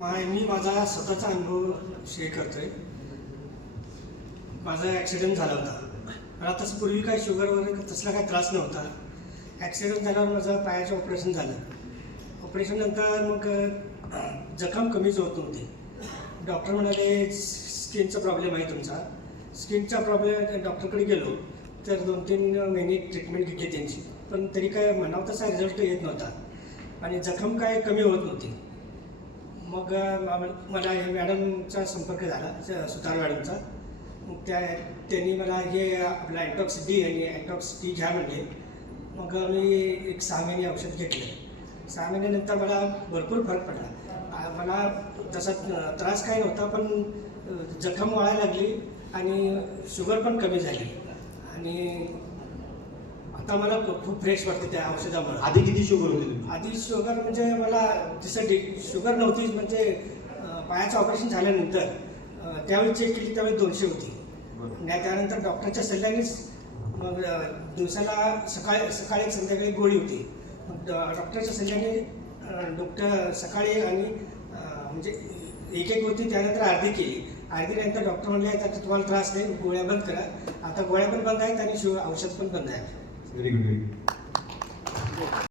मी माझा स्वतःचा अनुभव शेअर करतोय. माझा ॲक्सिडेंट झाला होता. मला तसं पूर्वी काही शुगर वगैरे तसला काही त्रास नव्हता. ॲक्सिडेंट झाल्यावर माझं पायाचं ऑपरेशन झालं. ऑपरेशननंतर मग जखम कमीच होत नव्हती. डॉक्टर म्हणाले स्किनचा प्रॉब्लेम आहे तुमचा. स्किनचा प्रॉब्लेम डॉक्टरकडे गेलो तर 2-3 महिने ट्रीटमेंट घेतली त्यांची, पण तरी काय म्हणावं तसा रिझल्ट येत नव्हता आणि जखम काय कमी होत नव्हती. मग मला हे मॅडमचा संपर्क झाला, सुतार मॅडमचा. मग त्यांनी मला हे आपला अँटॉक्स डी आणि अँटॉक्स टी घ्या म्हणले. मग मी एक 6 महिने औषध घेतलं. 6 महिन्यानंतर मला भरपूर फरक पडला. मला तसा त्रास काही नव्हता, पण जखम वाळायला लागली आणि शुगर पण कमी झाली आणि आता मला खूप फ्रेश वाटते त्या औषधामुळे. आधी किती शुगर होती? आधी शुगर म्हणजे मला जसं शुगर नव्हतीच, म्हणजे पायाचं ऑपरेशन झाल्यानंतर त्यावेळी चेक केली त्यावेळी 200 होती. आणि त्यानंतर डॉक्टरच्या सल्ल्यानेच मग दिवसाला सकाळी संध्याकाळी गोळी होती. मग डॉक्टरच्या सल्ल्याने डॉक्टर सकाळी आणि म्हणजे एक होती, त्यानंतर अर्धी केली. अर्धीनंतर डॉक्टर म्हणले आता तुम्हाला त्रास नाही, गोळ्या बंद करा. आता गोळ्या पण बंद आहेत आणि औषध पण बंद आहे. Very good.